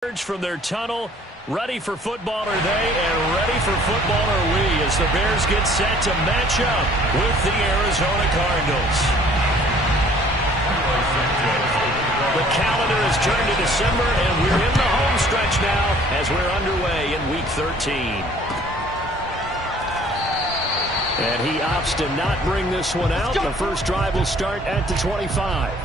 From their tunnel, ready for football are they, and ready for football are we as the Bears get set to match up with the Arizona Cardinals. The calendar has turned to December, and we're in the home stretch now as we're underway in Week 13. And he opts to not bring this one out. The first drive will start at the 25.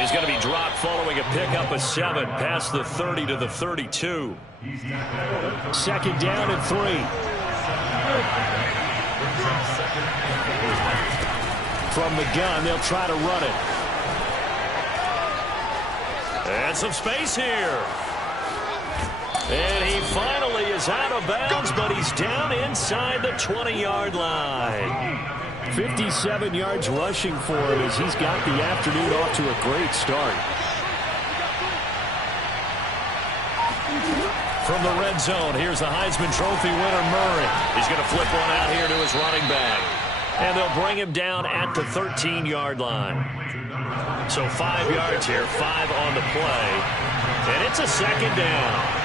He's going to be dropped following a pickup of 7 past the 30 to the 32. Second down and 3. From the gun, they'll try to run it. And some space here. And he finally is out of bounds, but he's down inside the 20-yard line. 57 yards rushing for him as he's got the afternoon off to a great start. From the red zone, here's the Heisman Trophy winner, Murray. He's going to flip one out here to his running back. And they'll bring him down at the 13-yard line. So 5 yards here, 5 on the play. And it's a second down.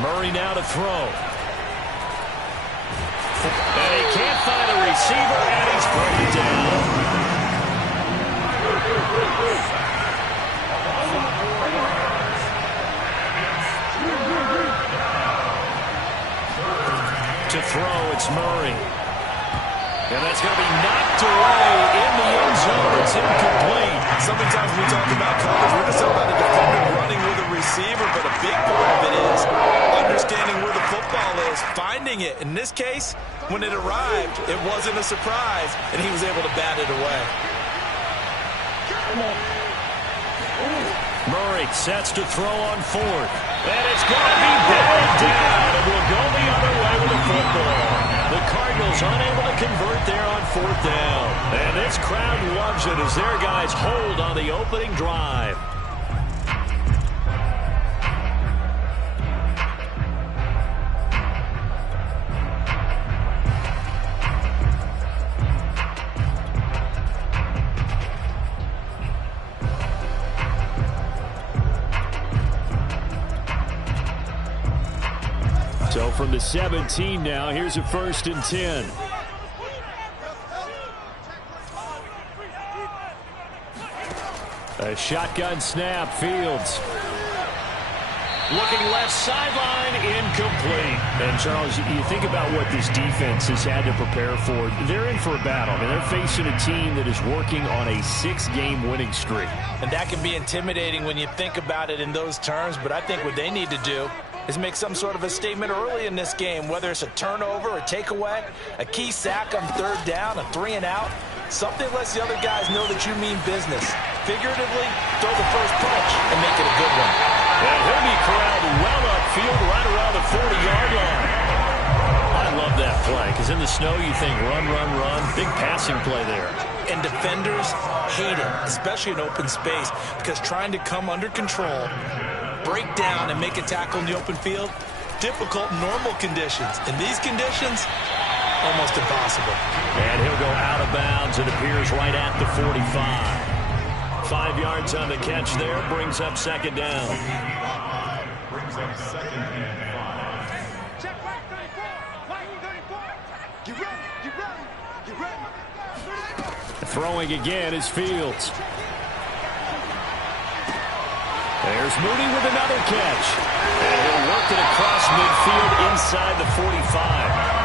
Murray now to throw. And he can't find a receiver, and he's brought down. To throw, it's Murray. And that's going to be knocked away in the end zone. It's incomplete. So many times we talk about coverage, we're just talking about a defender running with a receiver, but a big part of it is understanding where the football is, finding it. In this case, when it arrived, it wasn't a surprise, and he was able to bat it away. Murray sets to throw on 4th. And it's going to be batted down, and we'll go the other way with the football. The Cardinals unable to convert there on 4th down. And this crowd loves it as their guys hold on the opening drive. So from the 17 now, here's a 1st and 10. A shotgun snap, Fields. Looking left sideline, incomplete. And, Charles, you think about what this defense has had to prepare for. They're in for a battle. I mean, they're facing a team that is working on a 6-game winning streak. And that can be intimidating when you think about it in those terms, but I think what they need to do is make some sort of a statement early in this game, whether it's a turnover, a takeaway, a key sack on 3rd down, a 3-and-out. Something lets the other guys know that you mean business. Figuratively, throw the first punch and make it a good one. And he'll be corralled well upfield right around the 40-yard line. I love that play because in the snow you think run, run, run. Big passing play there. And defenders hate it, especially in open space, because trying to come under control, break down, and make a tackle in the open field, difficult in normal conditions. In these conditions, almost impossible. And he'll go out of bounds. It appears right at the 45. 5 yards on the catch there. Brings up 2nd down. Brings up 2nd and 5. Check right 34. Right 34. Get ready. Get ready. Get ready. Throwing again is Fields. There's Mooney with another catch. And he'll work it across midfield inside the 45.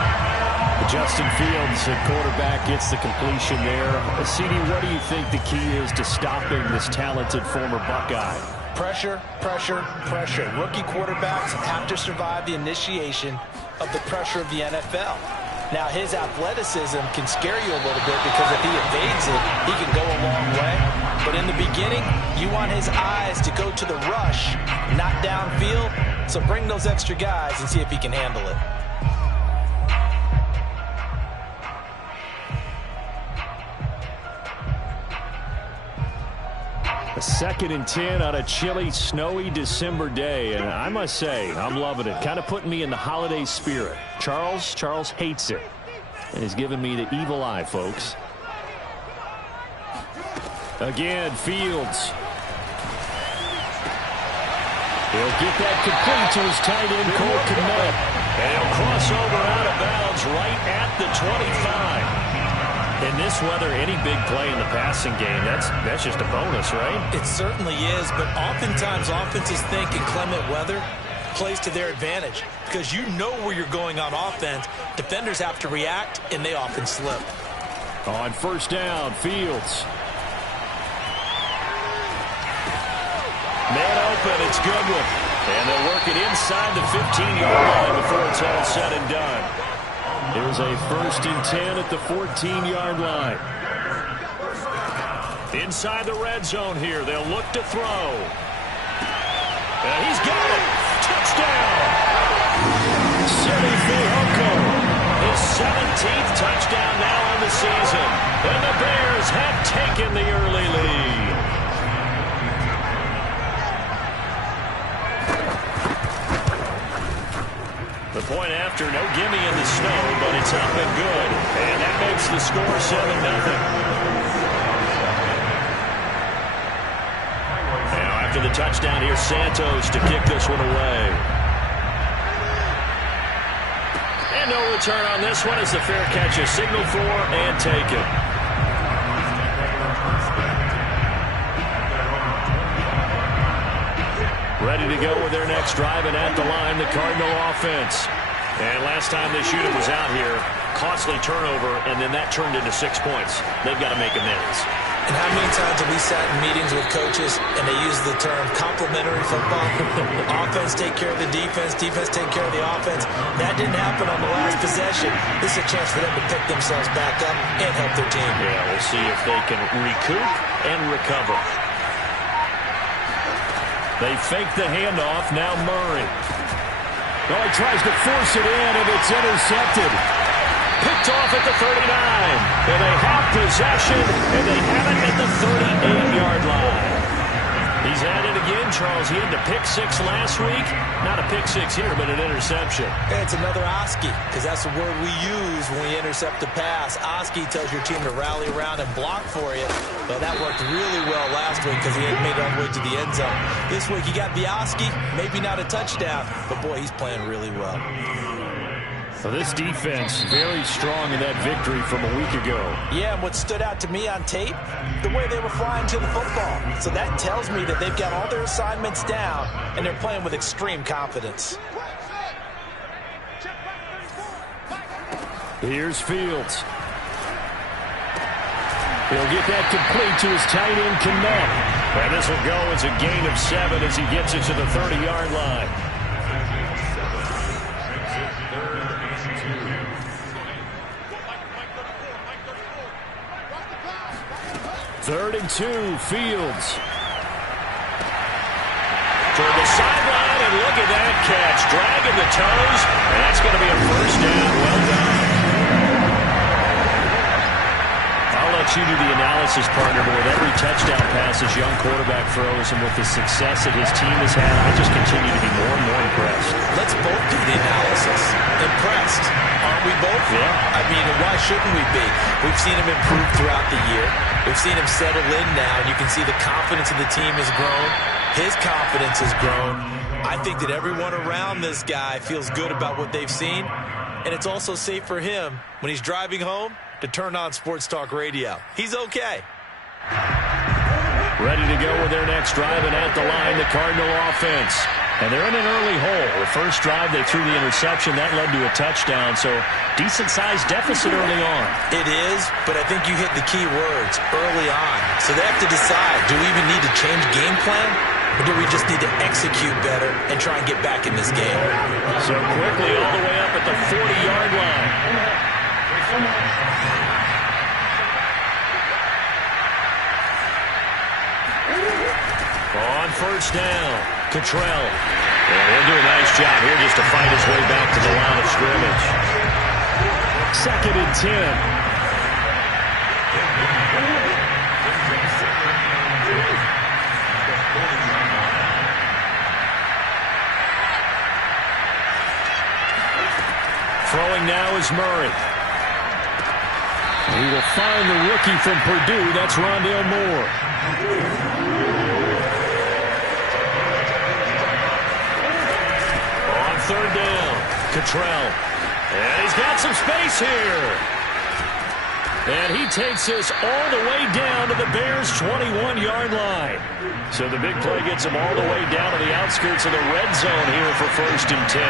Justin Fields, the quarterback, gets the completion there. CD, what do you think the key is to stopping this talented former Buckeye? Pressure, pressure, pressure. Rookie quarterbacks have to survive the initiation of the pressure of the NFL. Now, his athleticism can scare you a little bit because if he evades it, he can go a long way. But in the beginning, you want his eyes to go to the rush, not downfield. So bring those extra guys and see if he can handle it. A 2nd and 10 on a chilly, snowy December day, and I must say, I'm loving it. Kind of putting me in the holiday spirit. Charles hates it, and he's giving me the evil eye, folks. Again, Fields. He'll get that complete to his tight end, Cole Kmet. And he'll cross over out of bounds right at the 25. In this weather, any big play in the passing game, that's just a bonus, right? It certainly is, but oftentimes offenses think in clement weather plays to their advantage because you know where you're going on offense. Defenders have to react, and they often slip. On 1st down, Fields. Man open, it's Goodwin. And they'll work it inside the 15-yard line before it's all said and done. Here's a 1st and 10 at the 14-yard line. Inside the red zone here. They'll look to throw. And he's got it. Touchdown. Simi Fehoko. His 17th touchdown now on the season. And the Bears have taken the early lead. The point after, no gimme in the snow, but it's up and good. And that makes the score 7-0. Now after the touchdown, here's Santos to kick this one away. And no return on this one as the fair catch is signaled for and taken. Ready to go with their next drive, and at the line, the Cardinal offense. And last time this unit was out here, costly turnover, and then that turned into 6 points. They've got to make amends. And how many times have we sat in meetings with coaches and they use the term complementary football? Offense take care of the defense, defense take care of the offense. That didn't happen on the last possession. This is a chance for them to pick themselves back up and help their team. Yeah, we'll see if they can recoup and recover. They fake the handoff. Now Murray. Oh, he tries to force it in, and it's intercepted. Picked off at the 39. And they have possession, and they have it at the 38-yard line. He's at it again, Charles. He had the pick 6 last week. Not a pick 6 here, but an interception. Hey, it's another Oski, because that's the word we use when we intercept the pass. Oski tells your team to rally around and block for you. But that worked really well last week because he had made it all the way to the end zone. This week, you got the Oski, maybe not a touchdown, but boy, he's playing really well. So this defense, very strong in that victory from a week ago. Yeah, and what stood out to me on tape, the way they were flying to the football. So that tells me that they've got all their assignments down, and they're playing with extreme confidence. Here's Fields. He'll get that complete to his tight end, Kmet. And this will go as a gain of 7 as he gets it to the 30-yard line. 3rd and 2, Fields. Toward the sideline, and look at that catch. Dragging the toes, and that's going to be a 1st down. Well done. I'll let you do the analysis, partner, but with every touchdown pass this young quarterback throws and with the success that his team has had, I just continue to be more and more impressed. Let's both do the analysis. Impressed. Aren't we both? Yeah. I mean, why shouldn't we be? We've seen him improve throughout the year. We've seen him settle in now, and you can see the confidence of the team has grown. His confidence has grown. I think that everyone around this guy feels good about what they've seen, and it's also safe for him when he's driving home to turn on Sports Talk Radio. He's okay. Ready to go with their next drive, and at the line, the Cardinal offense. And they're in an early hole. The first drive, they threw the interception. That led to a touchdown, so decent-sized deficit early on. It is, but I think you hit the key words, early on. So they have to decide, do we even need to change game plan? or do we just need to execute better and try and get back in this game? So quickly all the way up at the 40-yard line. On first down, Cottrell. And he'll do a nice job here just to fight his way back to the line of scrimmage. 2nd and 10. Throwing now is Murray. He will find the rookie from Purdue. That's Rondale Moore. On 3rd down, Cottrell. And he's got some space here. And he takes us all the way down to the Bears' 21-yard line. So the big play gets him all the way down to the outskirts of the red zone here for 1st and 10.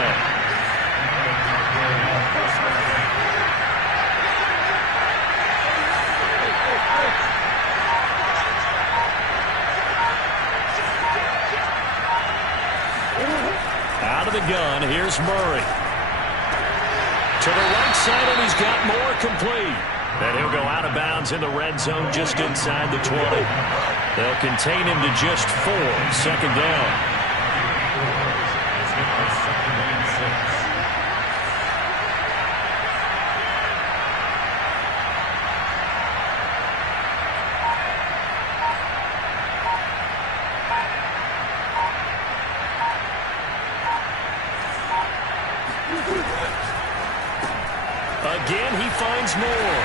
Out of the gun, here's Murray. To the right side, and he's got Moore complete. And he'll go out of bounds in the red zone just inside the 20. They'll contain him to just 4. 2nd down. Again, he finds Moore.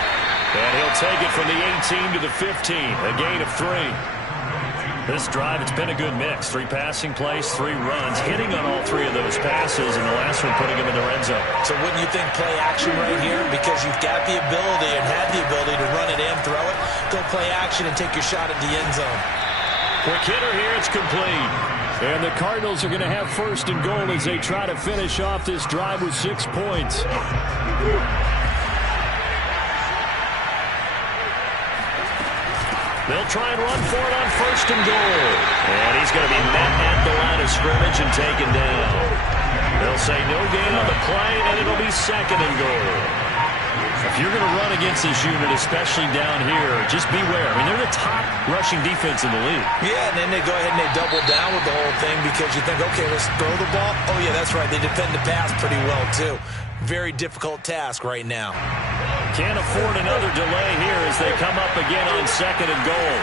And he'll take it from the 18 to the 15. A gain of 3. This drive, it's been a good mix. 3 passing plays, 3 runs, hitting on all 3 of those passes, and the last one putting him in the red zone. So wouldn't you think play action right here? Because you've got the ability and had the ability to run it and throw it. Go play action and take your shot at the end zone. Quick hitter here, it's complete. And the Cardinals are going to have 1st and goal as they try to finish off this drive with 6 points. They'll try and run for it on 1st and goal. And he's going to be met at the line of scrimmage and taken down. They'll say no gain on the play, and it'll be 2nd and goal. If you're going to run against this unit, especially down here, just beware. I mean, they're the top rushing defense in the league. Yeah, and then they go ahead and they double down with the whole thing because you think, okay, let's throw the ball. Oh, yeah, that's right. They defend the pass pretty well, too. Very difficult task right now. Can't afford another delay here as they come up again on 2nd and goal.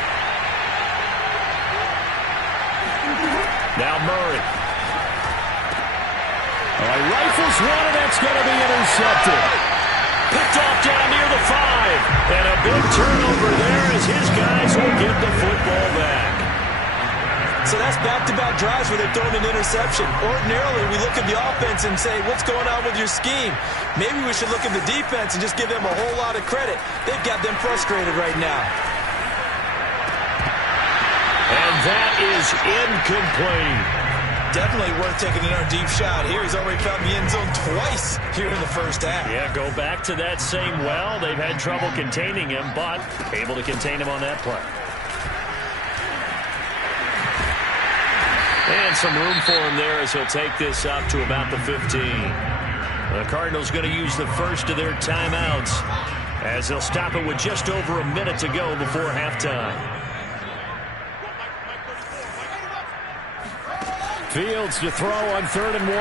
Now Murray. Rifles one, and that's going to be intercepted. Picked off down near the 5. And a big turnover there as his guys will get the football back. So that's back-to-back drives where they've thrown an interception. Ordinarily, we look at the offense and say, what's going on with your scheme? Maybe we should look at the defense and just give them a whole lot of credit. They've got them frustrated right now. And that is incomplete. Definitely worth taking another deep shot here. He's already found the end zone twice here in the first half. Yeah, go back to that same well. They've had trouble containing him, but able to contain him on that play. And some room for him there as he'll take this up to about the 15. The Cardinals going to use the first of their timeouts as they'll stop it with just over a minute to go before halftime. Fields to throw on 3rd and 1.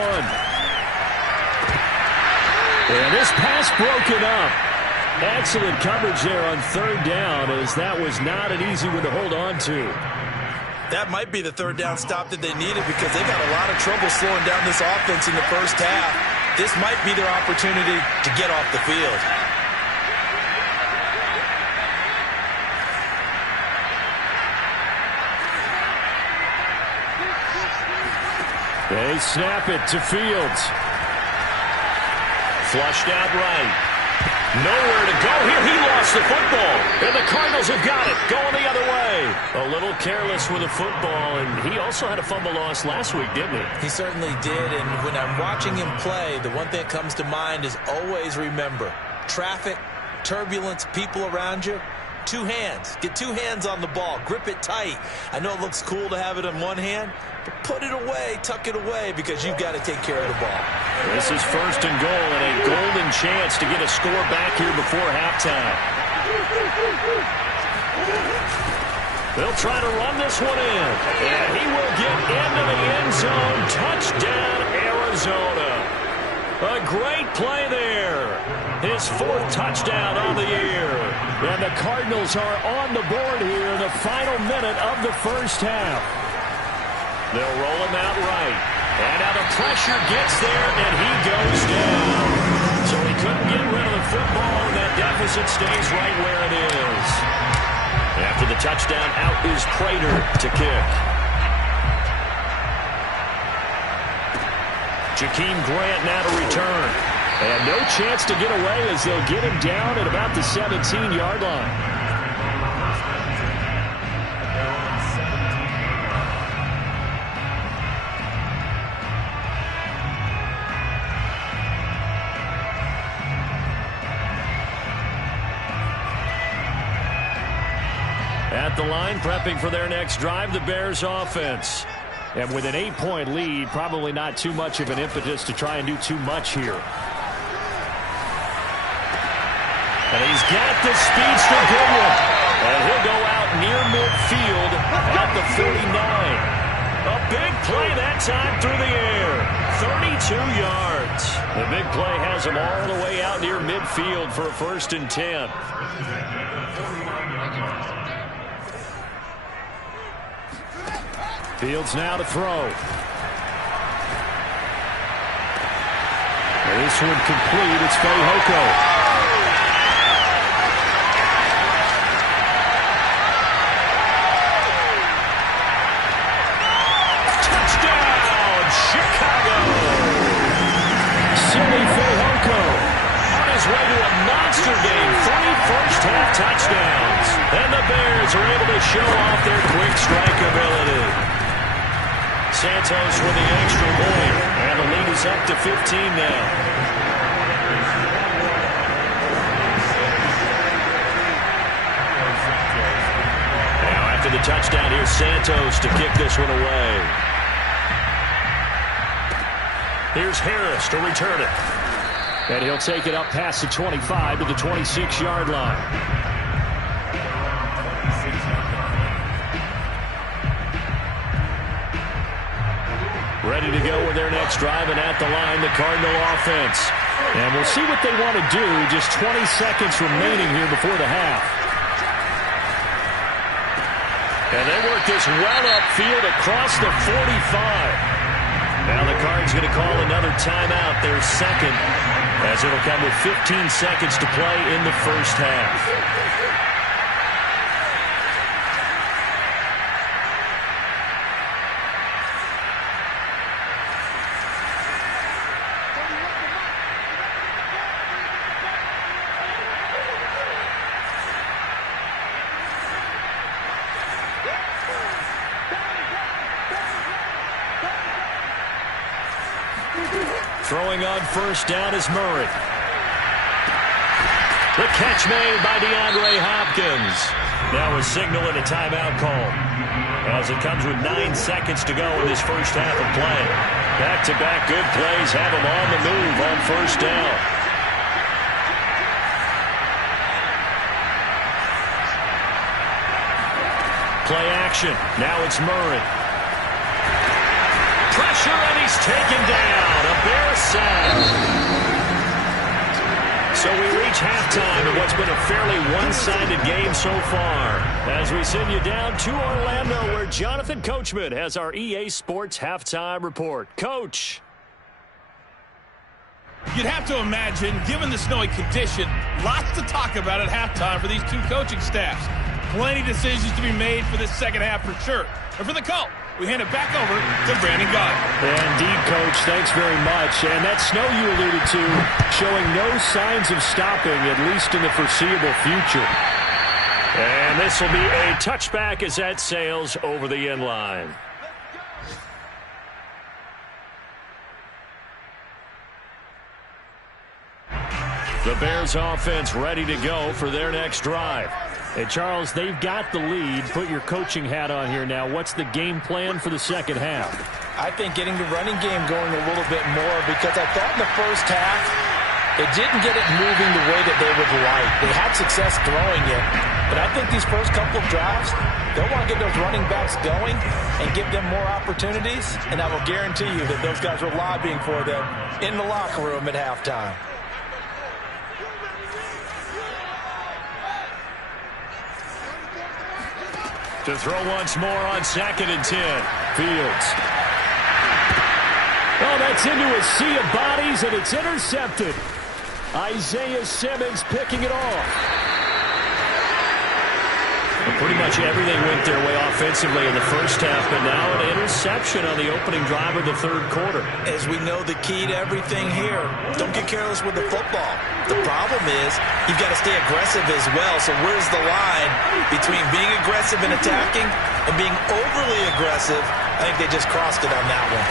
And this pass broken up. Excellent coverage there on 3rd down as that was not an easy one to hold on to. That might be the 3rd down stop that they needed because they've had a lot of trouble slowing down this offense in the first half. This might be their opportunity to get off the field. They snap it to Fields. Flushed out right. Nowhere to go here. He lost the football. And the Cardinals have got it. Going the other way. A little careless with the football. And he also had a fumble loss last week, didn't he? He certainly did. And when I'm watching him play, the one thing that comes to mind is always remember, traffic, turbulence, people around you. two hands. Get two hands on the ball. Grip it tight. I know it looks cool to have it in one hand, but put it away, tuck it away, because you've got to take care of the ball. This is 1st and goal and a golden chance to get a score back here before halftime. They'll try to run this one in, and he will get into the end zone. Touchdown, Arizona. A great play there. His 4th touchdown on the year. And the Cardinals are on the board here in the final minute of the first half. They'll roll him out right. And now the pressure gets there, and he goes down. So he couldn't get rid of the football, and that deficit stays right where it is. After the touchdown, out is Prater to kick. Jakeem Grant now to return. And no chance to get away as they'll get him down at about the 17-yard line. At the line, prepping for their next drive, the Bears offense. And with an 8-point lead, probably not too much of an impetus to try and do too much here. And he's got the speedster Goodwin. And he'll go out near midfield at the 49. A big play that time through the air. 32 yards. The big play has him all the way out near midfield for a 1st and 10. Fields now to throw. This one complete. It's Fehoko. Touchdown, Chicago! Silly Fehoko on his way to a monster game. 3 first-half touchdowns. And the Bears are able to show off their quick strike ability. Santos with the extra point, and the lead is up to 15 now. Now after the touchdown, here's Santos to kick this one away. Here's Harris to return it. And he'll take it up past the 25 to the 26-yard line. Ready to go with their next drive, and at the line, the Cardinal offense. And we'll see what they want to do. Just 20 seconds remaining here before the half. And they work this well upfield across the 45. Now the Cards going to call another timeout, their second, as it'll come with 15 seconds to play in the first half. Throwing on first down is Murray. The catch made by DeAndre Hopkins. Now a signal and a timeout call, as it comes with 9 seconds to go in this first half of play. Back-to-back good plays have him on the move on first down. Play action. Now it's Murray. Pressure, and he's taken down. A Bear sack. So we reach halftime in what's been a fairly one-sided game so far, as we send you down to Orlando, where Jonathan Coachman has our EA Sports halftime report. Coach. You'd have to imagine, given the snowy condition, lots to talk about at halftime for these two coaching staffs. Plenty of decisions to be made for this second half for sure. And for the Colt, we hand it back over to Brandon Gaudin. Indeed, Coach. Thanks very much. And that snow you alluded to showing no signs of stopping, at least in the foreseeable future. And this will be a touchback as that sails over the end line. The Bears offense ready to go for their next drive. Hey, Charles, they've got the lead. Put your coaching hat on here now. What's the game plan for the second half? I think getting the running game going a little bit more, because I thought in the first half it didn't get it moving the way that they would like. They had success throwing it, but I think these first couple of drives, they'll want to get those running backs going and give them more opportunities, and I will guarantee you that those guys were lobbying for them in the locker room at halftime. To throw once more on 2nd and 10. Fields. Oh, that's into a sea of bodies, and it's intercepted. Isaiah Simmons picking it off. Well, pretty much everything went their way offensively in the first half, but now an interception on the opening drive of the third quarter. As we know, the key to everything here, don't get careless with the football. The problem is you've got to stay aggressive as well. So where's the line between being aggressive and attacking and being overly aggressive? I think they just crossed it on that one.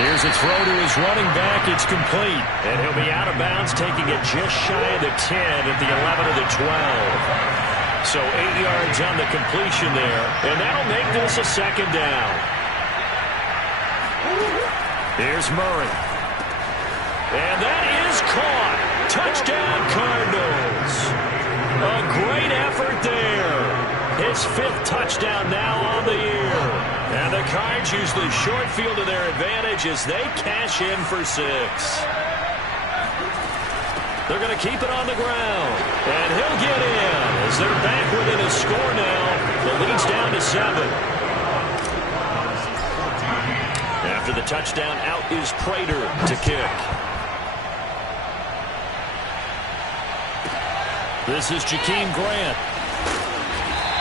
Here's a throw to his running back. It's complete. And he'll be out of bounds, taking it just shy of the 10 at the 11 of the 12. So 8 yards on the completion there. And that'll make this a second down. Here's Murray. And that is caught. Touchdown, Cardinals. A great effort there. His 5th touchdown now on the year. And the Cards use the short field to their advantage as they cash in for 6. They're going to keep it on the ground. And he'll get in as they're back within a score now. The lead's down to 7. After the touchdown, out is Prater to kick. This is Jakeem Grant.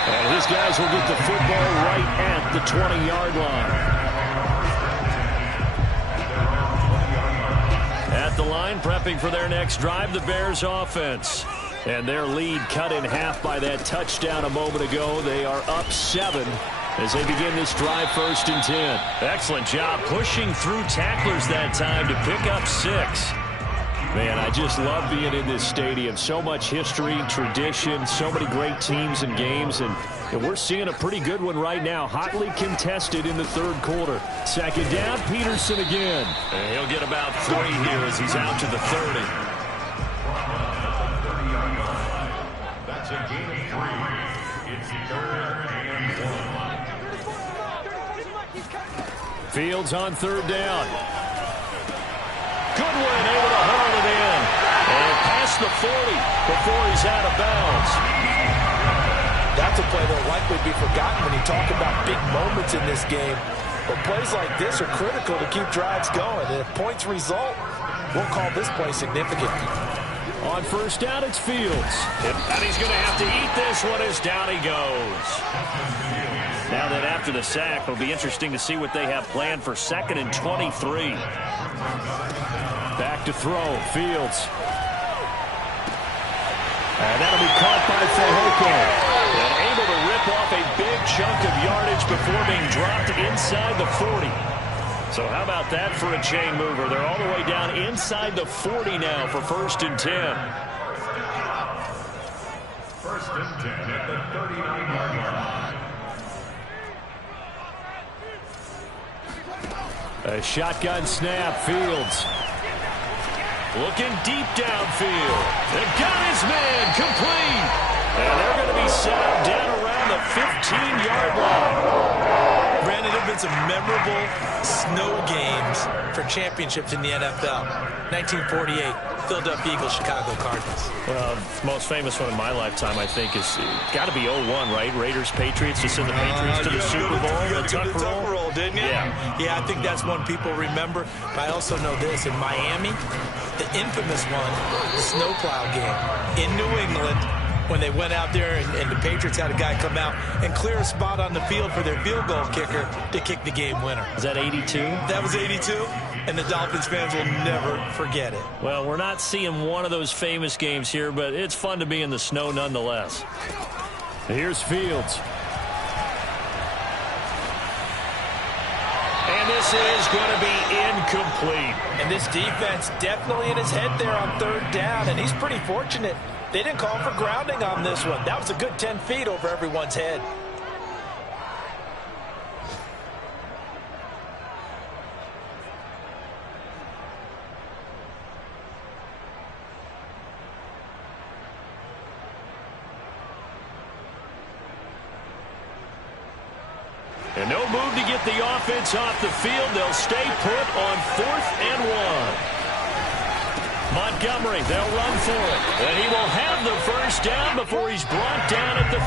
And his guys will get the football right at the 20-yard line. At the line, prepping for their next drive, the Bears offense. And their lead cut in half by that touchdown a moment ago. They are up 7 as they begin this drive, 1st and 10. Excellent job pushing through tacklers that time to pick up 6. Man, I just love being in this stadium. So much history, tradition, so many great teams and games, and we're seeing a pretty good one right now. Hotly contested in the third quarter. 2nd down, Peterson again. And he'll get about 3 here as he's out to the 30. That's a gain of 3. It's 3rd and 1. Fields on 3rd down. Goodwin able to haul it in. And past the 40 before he's out of bounds. That's a play that will likely be forgotten when you talk about big moments in this game. But plays like this are critical to keep drives going. And if points result, we'll call this play significant. On 1st down, it's Fields. And he's going to have to eat this one as down he goes. Now that after the sack, it'll be interesting to see what they have planned for 2nd and 23. Back to throw, Fields. And that'll be caught by Fehoko. And able to rip off a big chunk of yardage before being dropped inside the 40. So how about that for a chain mover? They're all the way down inside the 40 now for 1st and 10. 1st and 10 at the 39-yard line. A shotgun snap, Fields. Looking deep downfield. They've got his man complete. And they're going to be set up down around the 15-yard line. Brandon, there have been some memorable snow games for championships in the NFL. 1948, Philadelphia Eagles, Chicago Cardinals. Well, the most famous one in my lifetime, I think, is got to be 01, right? Raiders, Patriots, to send the Patriots to the Super Bowl. You got to go to the Tucker Roll, didn't you? Yeah, I think that's one people remember. But I also know this. In Miami, the infamous one, the snowplow game in New England, when they went out there and the Patriots had a guy come out and clear a spot on the field for their field goal kicker to kick the game winner. Is that 82? That was 82, and the Dolphins fans will never forget it. Well, we're not seeing one of those famous games here, but it's fun to be in the snow nonetheless. Here's Fields. And this is going to be incomplete. And this defense definitely in his head there on 3rd down, and he's pretty fortunate. They didn't call for grounding on this one. That was a good 10 feet over everyone's head. And no move to get the offense off the field. They'll stay put on 4th and 1. Montgomery, they'll run for it. And he will have the first down before he's brought down at the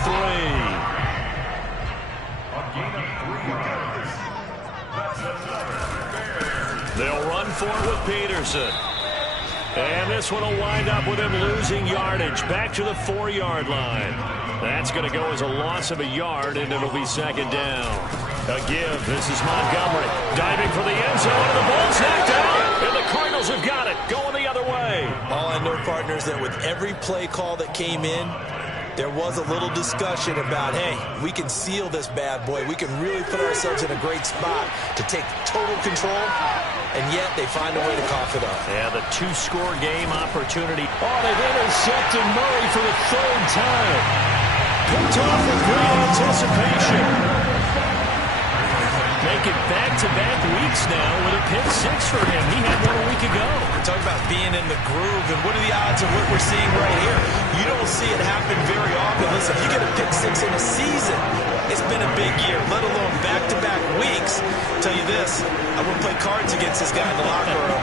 3. They'll run for it with Peterson. And this one will wind up with him losing yardage back to the 4-yard line. That's going to go as a loss of a yard, and it'll be 2nd down. A give. This is Montgomery diving for the end zone, and the ball's knocked out, and the Cardinals have got it, going the other way. All I know, partners, that with every play call that came in, there was a little discussion about, hey, we can seal this bad boy. We can really put ourselves in a great spot to take total control, and yet they find a way to cough it up. Yeah, the 2-score game opportunity. Oh, they've intercepted Murray for the 3rd time. Picked off with great anticipation. Making back-to-back weeks now with a pick 6 for him. He had one a week ago. We're talking about being in the groove, and what are the odds of what we're seeing right here? You don't see it happen very often. Listen, if you get a pick 6 in a season, it's been a big year, let alone back-to-back weeks. I'll tell you this, I wouldn't play cards against this guy in the locker room.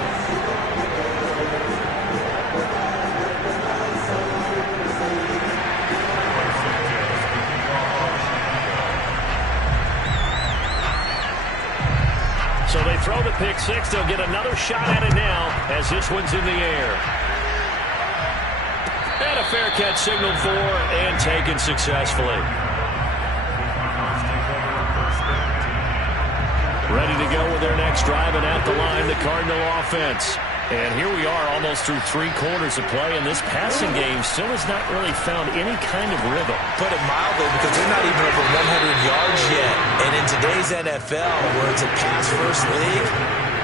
So they throw the pick 6. They'll get another shot at it now as this one's in the air. And a fair catch signaled for and taken successfully. Ready to go with their next drive, and at the line, the Cardinal offense. And here we are almost through 3 quarters of play, and this passing game still has not really found any kind of rhythm. Put it mildly, because they're not even over 100 yards yet. And in today's NFL, where it's a pass-first league,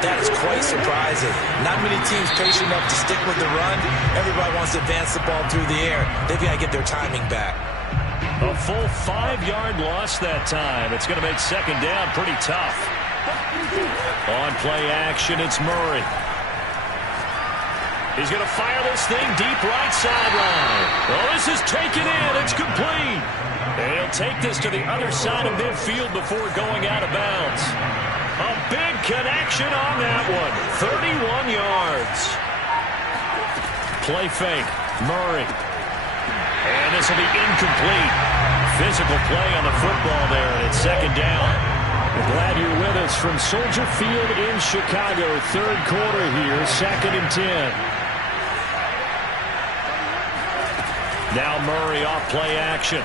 that is quite surprising. Not many teams patient enough to stick with the run. Everybody wants to advance the ball through the air. They've got to get their timing back. A full 5-yard loss that time. It's going to make 2nd down pretty tough. On play action, it's Murray. He's going to fire this thing deep right sideline. Well, this is taken in. It's complete. And he'll take this to the other side of midfield before going out of bounds. A big connection on that one. 31 yards. Play fake. Murray. And this will be incomplete. Physical play on the football there, and it's 2nd down. We're glad you're with us from Soldier Field in Chicago. 3rd quarter here, 2nd and 10. Now Murray off play action.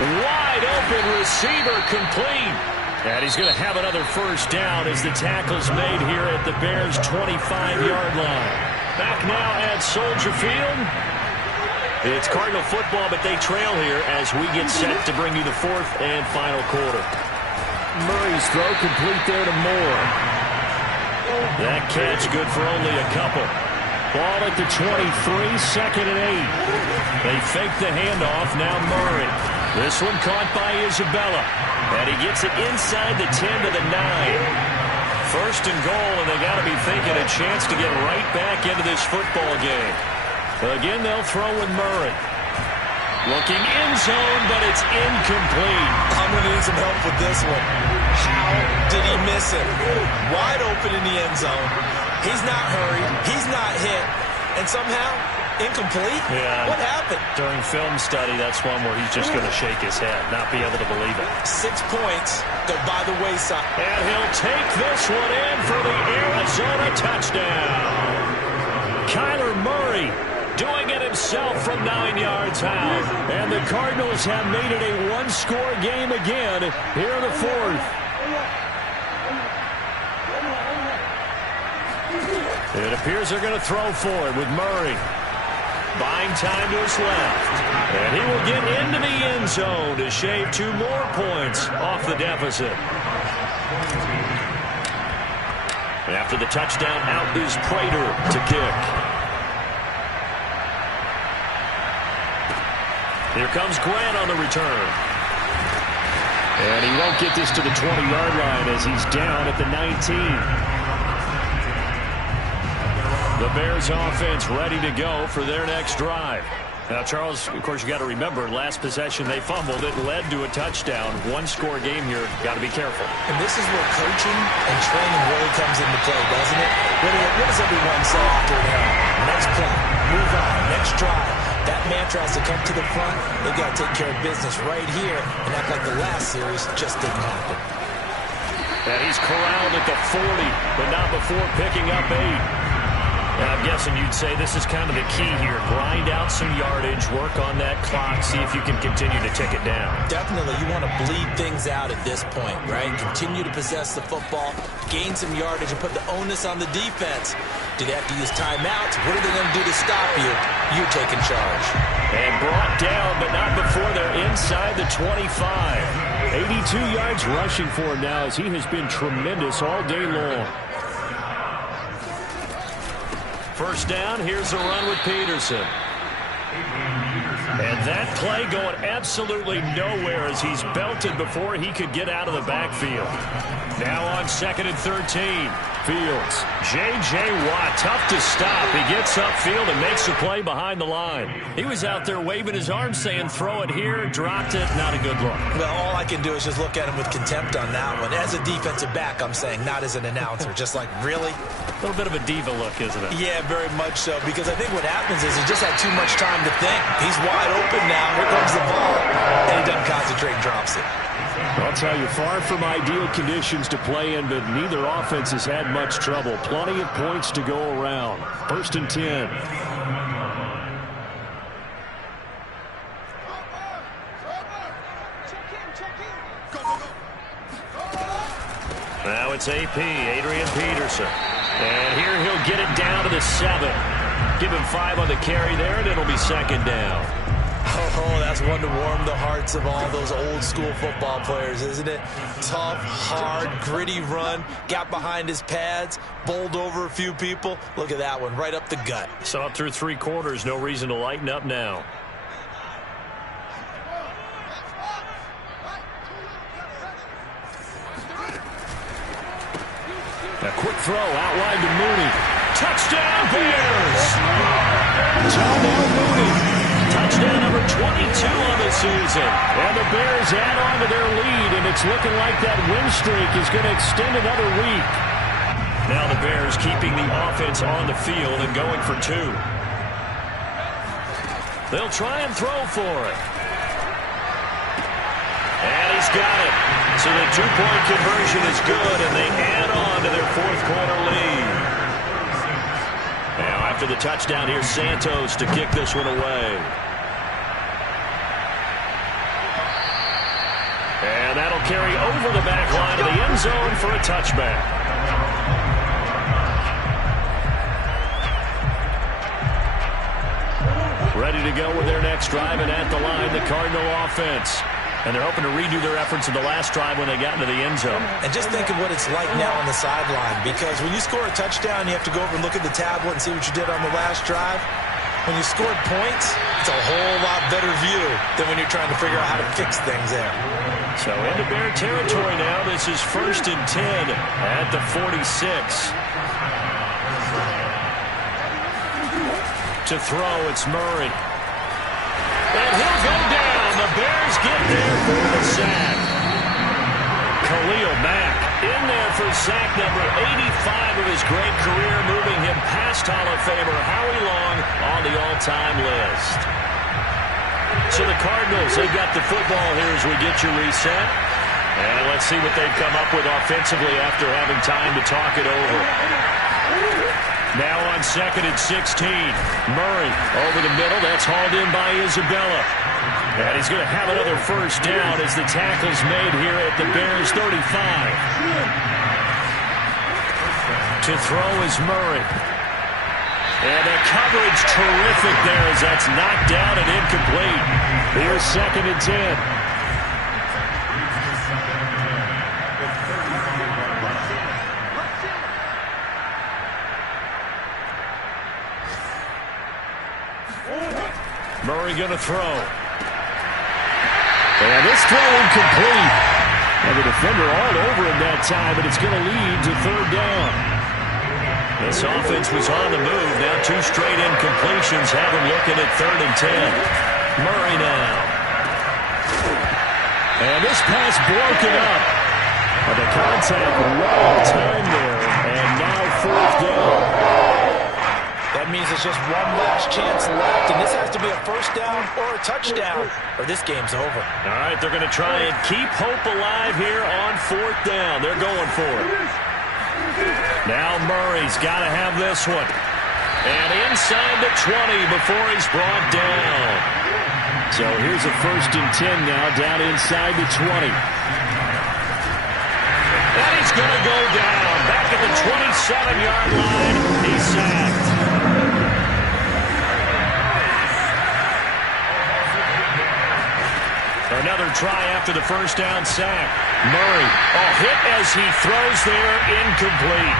Wide open receiver complete. And he's going to have another first down as the tackle's made here at the Bears' 25-yard line. Back now at Soldier Field. It's Cardinal football, but they trail here as we get set to bring you the 4th and final quarter. Murray's throw complete there to Moore. That catch good for only a couple. Ball at the 23, 2nd and 8. They fake the handoff, now Murray. This one caught by Isabella. And he gets it inside the 10 to the 9. 1st and goal, and they got to be thinking a chance to get right back into this football game. Again, they'll throw with Murray. Looking end zone, but it's incomplete. I'm going to need some help with this one. How did he miss it? Wide open in the end zone. He's not hurried. He's not hit. And somehow, incomplete? Yeah. What happened? During film study, that's one where he's just going to shake his head, not be able to believe it. 6 points go by the wayside. And he'll take this one in for the Arizona touchdown. Kyler Murray doing it himself from 9 yards out. And the Cardinals have made it a 1-score game again here in the 4th. It appears they're going to throw for it with Murray. Buying time to his left. And he will get into the end zone to shave 2 more points off the deficit. After the touchdown, out is Prater to kick. Here comes Grant on the return. And he won't get this to the 20-yard line as he's down at the 19. The Bears offense ready to go for their next drive. Now, Charles, of course, you got to remember, last possession they fumbled. It led to a touchdown. One-score game here. Got to be careful. And this is where coaching and training really comes into play, doesn't it? What does everyone say after the next play? Move on. Next drive. That mantra has to come to the front. They've got to take care of business right here and act like the last series just didn't happen. And he's corralled at the 40, but not before picking up 8. Now, I'm guessing you'd say this is kind of the key here. Grind out some yardage, work on that clock, see if you can continue to tick it down. Definitely. You want to bleed things out at this point, right? Continue to possess the football, gain some yardage, and put the onus on the defense. Do they have to use timeouts? What are they going to do to stop you? You're taking charge. And brought down, but not before they're inside the 25. 82 yards rushing for him now as he has been tremendous all day long. First down, here's a run with Peterson. And that play going absolutely nowhere as he's belted before he could get out of the backfield. Now on 2nd and 13. Fields. J.J. Watt, tough to stop. He gets upfield and makes a play behind the line. He was out there waving his arms saying, throw it here, dropped it. Not a good look. Well, all I can do is just look at him with contempt on that one. As a defensive back, I'm saying, not as an announcer. Just like, really? A little bit of a diva look, isn't it? Yeah, very much so. Because I think what happens is he just had too much time to think. He's wide open now. Here comes the ball. And he doesn't concentrate and drops it. I'll tell you, far from ideal conditions to play in, but neither offense has had much trouble. Plenty of points to go around. 1st and 10. Now it's AP, Adrian Peterson. And here he'll get it down to the 7. Give him 5 on the carry there, and it'll be 2nd down. Oh, that's one to warm the hearts of all those old-school football players, isn't it? Tough, hard, gritty run, got behind his pads, bowled over a few people. Look at that one, right up the gut. So up through 3 quarters, no reason to lighten up now. A quick throw out wide to Mooney. Touchdown, Bears! Darnell Mooney. Touchdown number 22 on the season. And the Bears add on to their lead, and it's looking like that win streak is going to extend another week. Now the Bears keeping the offense on the field and going for 2. They'll try and throw for it. And he's got it. So the 2-point conversion is good, and they add on to their 4th quarter lead. Now after the touchdown, here's Santos to kick this one away. And that'll carry over the back line of the end zone for a touchback. Ready to go with their next drive, and at the line, the Cardinal offense. And they're hoping to redo their efforts in the last drive when they got into the end zone. And just think of what it's like now on the sideline, because when you score a touchdown, you have to go over and look at the tablet and see what you did on the last drive. When you scored points, it's a whole lot better view than when you're trying to figure out how to fix things there. So into Bear territory now. This is 1st and 10 at the 46. To throw, it's Murray. And he'll go down. The Bears get there for the sack. Khalil Mack in there for sack number 85 of his great career, moving him past Hall of Famer Howie Long on the all-time list. So the Cardinals, they've got the football here as we get your reset. And let's see what they've come up with offensively after having time to talk it over. Now on 2nd and 16. Murray over the middle. That's hauled in by Isabella. And he's going to have another first down as the tackle's made here at the Bears 35. To throw is Murray. And the coverage terrific there as that's knocked down and incomplete. Here's 2nd and 10. Murray going to throw. And this throw incomplete. And the defender all over him that time, but it's going to lead to third down. This offense was on the move. Now 2 straight incompletions have him looking at 3rd and 10. Murray now. And this pass broken up. And the contact well timed there. And now 4th down. That means it's just one last chance left, and this has to be a first down or a touchdown, or this game's over. All right, they're going to try and keep hope alive here on 4th down. They're going for it. Now Murray's got to have this one. And inside the 20 before he's brought down. So here's a 1st and 10 now, down inside the 20. And he's going to go down. Back at the 27-yard line. He's sacked. Another try after the first down sack. Murray, hit as he throws there, incomplete.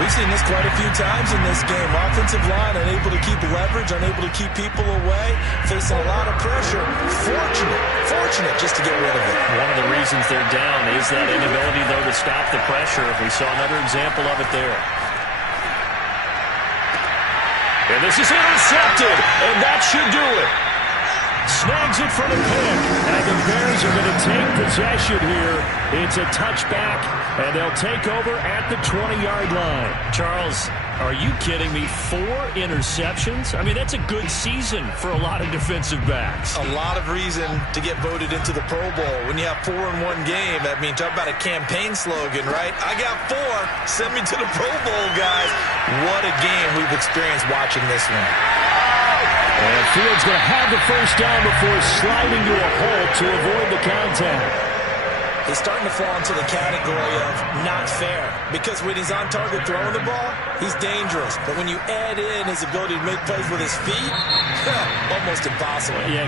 We've seen this quite a few times in this game. Offensive line unable to keep leverage, unable to keep people away, facing a lot of pressure. Fortunate just to get rid of it. One of the reasons they're down is that inability, though, to stop the pressure. We saw another example of it there. And this is intercepted, and that should do it. Snags it for the pick, and the Bears are going to take possession here. It's a touchback, and they'll take over at the 20-yard line. Charles, are you kidding me? 4 interceptions? I mean, that's a good season for a lot of defensive backs. A lot of reason to get voted into the Pro Bowl. When you have 4 in one game, that means talk about a campaign slogan, right? I got 4. Send me to the Pro Bowl, guys. What a game we've experienced watching this one. And Fields going to have the first down before sliding to a halt to avoid the contact. He's starting to fall into the category of not fair, because when he's on target throwing the ball, he's dangerous. But when you add in his ability to make plays with his feet, almost impossible. Yeah,